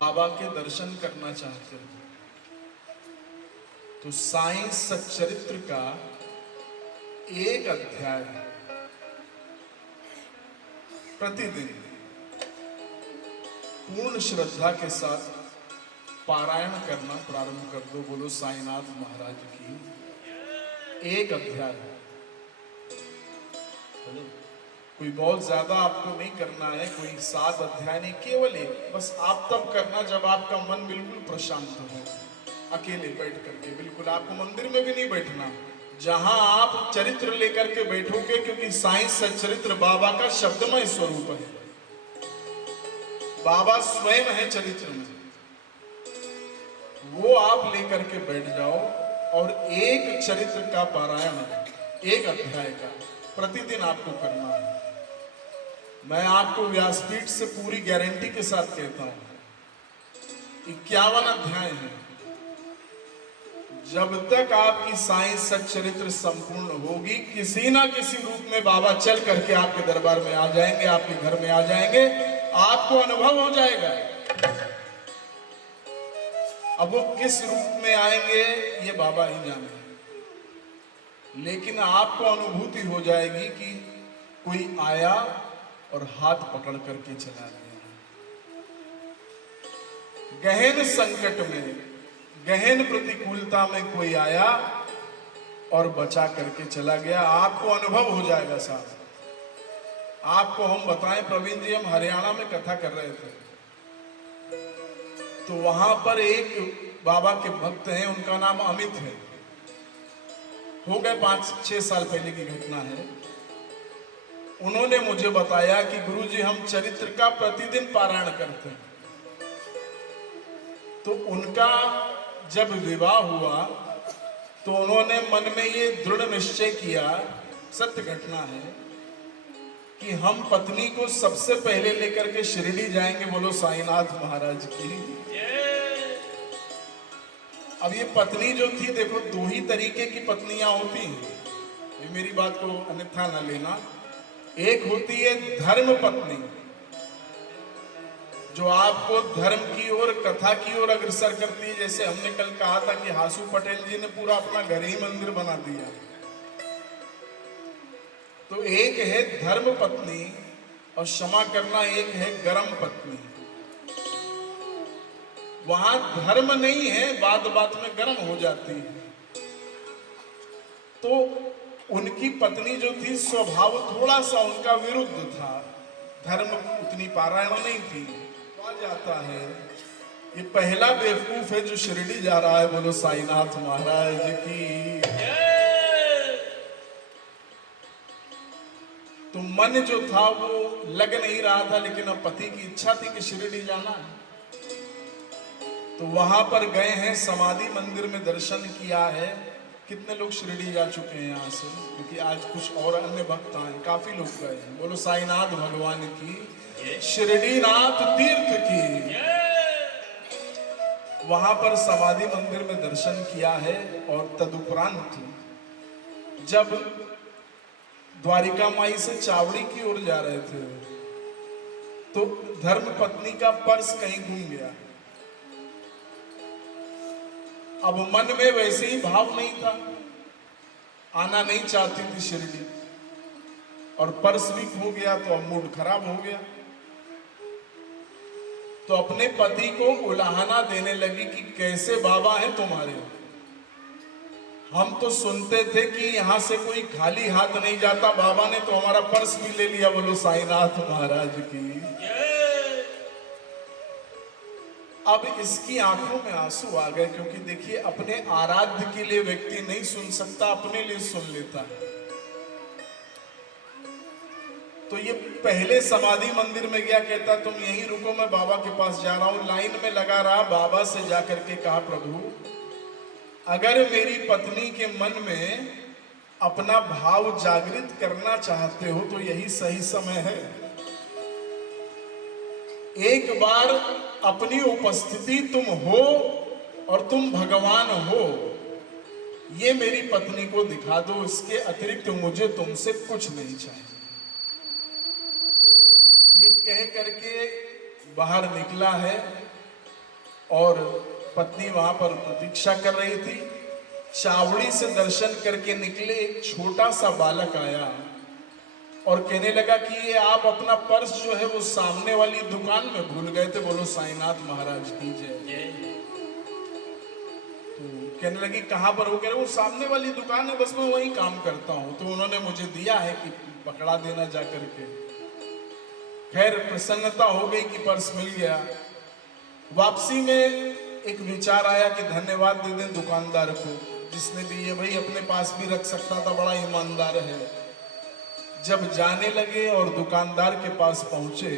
बाबा के दर्शन करना चाहते हो तो साईं सच्चरित्र का एक अध्याय प्रतिदिन पूर्ण श्रद्धा के साथ पारायण करना प्रारंभ कर दो। बोलो साईनाथ महाराज की। एक अध्याय कोई बहुत ज्यादा आपको नहीं करना है, कोई 7 अध्याय नहीं, केवल एक। बस आप तब करना जब आपका मन बिल्कुल प्रशांत हो, अकेले बैठ करके। बिल्कुल आपको मंदिर में भी नहीं बैठना, जहां आप चरित्र लेकर के बैठोगे, क्योंकि साईं सच्चरित्र बाबा का शब्दमय स्वरूप है। बाबा स्वयं है चरित्र में, वो आप लेकर के बैठ जाओ और एक चरित्र का पारायण, एक अध्याय का प्रतिदिन आपको करना है। मैं आपको व्यासपीठ से पूरी गारंटी के साथ कहता हूं 51 अध्याय है। जब तक आपकी साईं सच्चरित्र संपूर्ण होगी, किसी ना किसी रूप में बाबा चल करके आपके दरबार में आ जाएंगे, आपके घर में आ जाएंगे, आपको अनुभव हो जाएगा। अब वो किस रूप में आएंगे ये बाबा ही जाने, लेकिन आपको अनुभूति हो जाएगी कि कोई आया और हाथ पकड़ करके चला गया। गहन संकट में, गहन प्रतिकूलता में कोई आया और बचा करके चला गया। आपको अनुभव हो जाएगा साहब। आपको हम बताएं, प्रवीण जी, हम हरियाणा में कथा कर रहे थे, तो वहां पर एक बाबा के भक्त हैं, उनका नाम अमित है। हो गए 5-6 साल पहले की घटना है। उन्होंने मुझे बताया कि गुरुजी हम चरित्र का प्रतिदिन पारायण करते हैं। तो उनका जब विवाह हुआ तो उन्होंने मन में ये दृढ़ निश्चय किया, सत्य घटना है, कि हम पत्नी को सबसे पहले लेकर के शिरडी जाएंगे। बोलो साईनाथ महाराज की। अब ये पत्नी जो थी, देखो 2 ही तरीके की पत्नियां होती हैं, ये मेरी बात को अन्यथा न लेना। एक होती है धर्म पत्नी, जो आपको धर्म की ओर, कथा की ओर अग्रसर करती है। जैसे हमने कल कहा था कि हासू पटेल जी ने पूरा अपना घर ही मंदिर बना दिया। तो एक है धर्म पत्नी, और क्षमा करना, एक है गर्म पत्नी। वहां धर्म नहीं है, बात बात में गर्म हो जाती है। तो उनकी पत्नी जो थी, स्वभाव थोड़ा सा उनका विरुद्ध था, धर्म उतनी पारायण नहीं थी। आ जाता है, ये पहला बेवकूफ है जो शिरडी जा रहा है। बोलो साईनाथ महाराज की। तो मन जो था वो लग नहीं रहा था, लेकिन अब पति की इच्छा थी कि शिरडी जाना है। तो वहां पर गए हैं, समाधि मंदिर में दर्शन किया है। कितने लोग शिरडी जा चुके हैं यहाँ से? क्योंकि आज कुछ और अन्य भक्त आए, काफी लोग गए हैं। बोलो साईनाथ भगवान की, शिरडी नाथ तीर्थ की। वहां पर समाधि मंदिर में दर्शन किया है। और तदुपरांत जब द्वारिका माई से चावड़ी की ओर जा रहे थे, तो धर्म पत्नी का पर्स कहीं घूम गया। अब मन में वैसे ही भाव नहीं था, आना नहीं चाहती थी शिरडी, और पर्स भी खो गया, तो अब मूड खराब हो गया। तो अपने पति को उलाहना देने लगी कि कैसे बाबा हैं तुम्हारे, हम तो सुनते थे कि यहां से कोई खाली हाथ नहीं जाता, बाबा ने तो हमारा पर्स भी ले लिया। बोलो साईनाथ महाराज की। अब इसकी आंखों में आंसू आ गए, क्योंकि देखिए, अपने आराध्य के लिए व्यक्ति नहीं सुन सकता, अपने लिए सुन लेता है। तो ये पहले समाधि मंदिर में गया, कहता तुम यहीं रुको, मैं बाबा के पास जा रहा हूं। लाइन में लगा रहा, बाबा से जाकर के कहा, प्रभु अगर मेरी पत्नी के मन में अपना भाव जागृत करना चाहते हो तो यही सही समय है। एक बार अपनी उपस्थिति तुम हो और तुम भगवान हो, ये मेरी पत्नी को दिखा दो। इसके अतिरिक्त मुझे तुमसे कुछ नहीं चाहिए। ये कह करके बाहर निकला है। और पत्नी वहां पर प्रतीक्षा कर रही थी। चावड़ी से दर्शन करके निकले, एक छोटा सा बालक आया और कहने लगा कि ये आप अपना पर्स जो है वो सामने वाली दुकान में भूल गए थे। बोलो साईनाथ महाराज की जय। तो कहने लगी कहां पर? वो कह रहे वो सामने वाली दुकान है, बस मैं वहीं काम करता हूं, तो उन्होंने मुझे दिया है कि पकड़ा देना जा करके। खैर प्रसन्नता हो गई कि पर्स मिल गया। वापसी में एक विचार आया कि धन्यवाद दे दें दुकानदार को, जिसने भी ये भाई अपने पास भी रख सकता था, बड़ा ईमानदार है। जब जाने लगे और दुकानदार के पास पहुंचे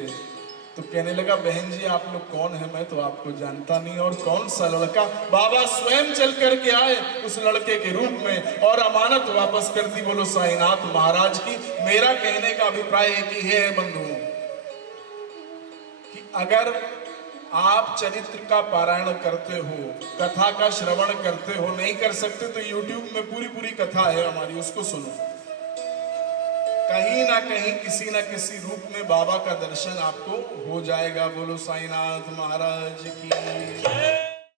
तो कहने लगा बहन जी आप लोग कौन है? मैं तो आपको जानता नहीं। और कौन सा लड़का? बाबा स्वयं चल करके आए उस लड़के के रूप में और अमानत वापस कर दी। बोलो साईनाथ महाराज की। मेरा कहने का अभिप्राय एक ही है बंधुओं, कि अगर आप चरित्र का पारायण करते हो, कथा का श्रवण करते हो, नहीं कर सकते तो YouTube में पूरी पूरी कथा है हमारी, उसको सुनो। कहीं ना कहीं किसी ना किसी रूप में बाबा का दर्शन आपको हो जाएगा। बोलो साईनाथ महाराज की।